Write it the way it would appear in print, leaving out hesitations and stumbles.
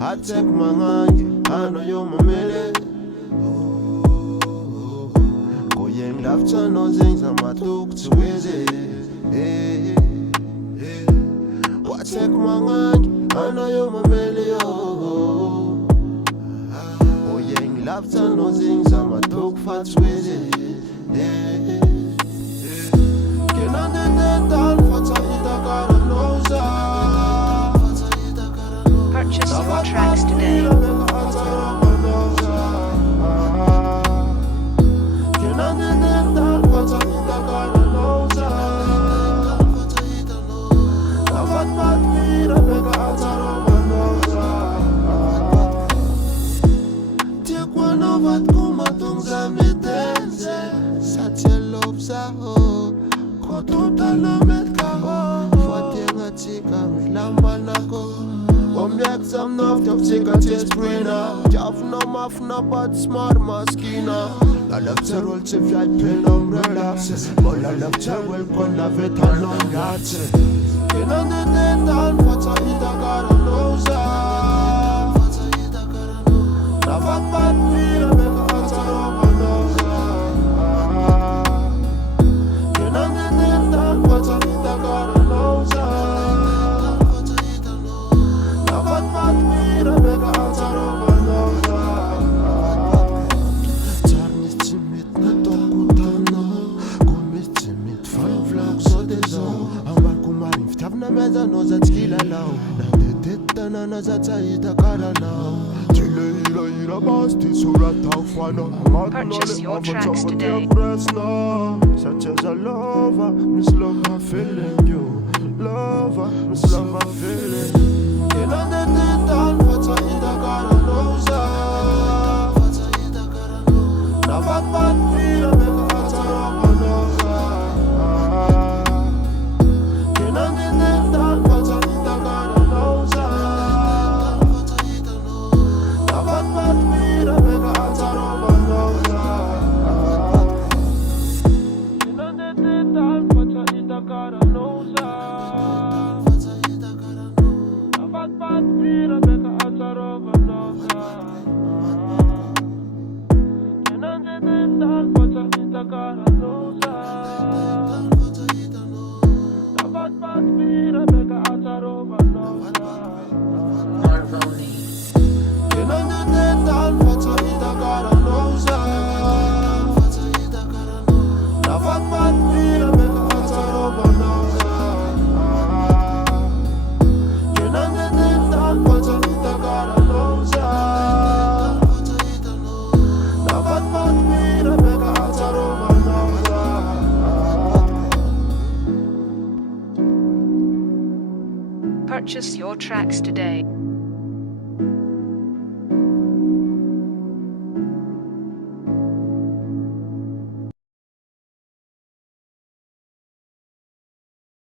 I take my hand, I know you're my minute. Go yang love to no things I'm a talk to easy. I take my hand, I know you're my million. Go yang love to no things I'm a talk fat easy. Can I do that down for Tahita Caranosa? Purchase your tracks today. Take one over kuma tunza mitenze Satya lobsa ho Kotuta na metka ho Fatenga tika lamba nako Omlek sam nof tika tesprina Jaf no maf na pat smart maskina La lepte roll te vjaj penom relaxe Mola lepte wel kon la vetanom gate Kenan de detan fata ita karanosa Ravat pat mira beka ataroma nosa Kenan de detan fata ita karanosa Ravat pat mira beka ataroma nosa Tarnis timit na tokutano Kumit timit fan vlog so dezo Amal kumarin vtavna meza noza tkila lao Nande tetana na zataita karanao Purchase your tracks today. Such as a lover, miss love my feeling you. Lover, miss love my feeling. In under the town, Fata Ida Caranosa. Navat Pat Mira Beka Ataromanosa. In under the town, Fata Ida Caranosa. Navat Pat Mira Beka Ataromanosa. In under the town, Fata Ida Caranosa. Navat Pat Mira Beka Ataromanosa. In under the town, Fata Ida Caranosa. Navat Pat Mira Beka Ataromanosa. In under the town, Fata Ida Caranosa. Navat Pat Mira Beka Ataromanosa. In under the town, Fata Ida Caranosa. Navat Pat Mira Beka Ataromanosa. Purchase your tracks today.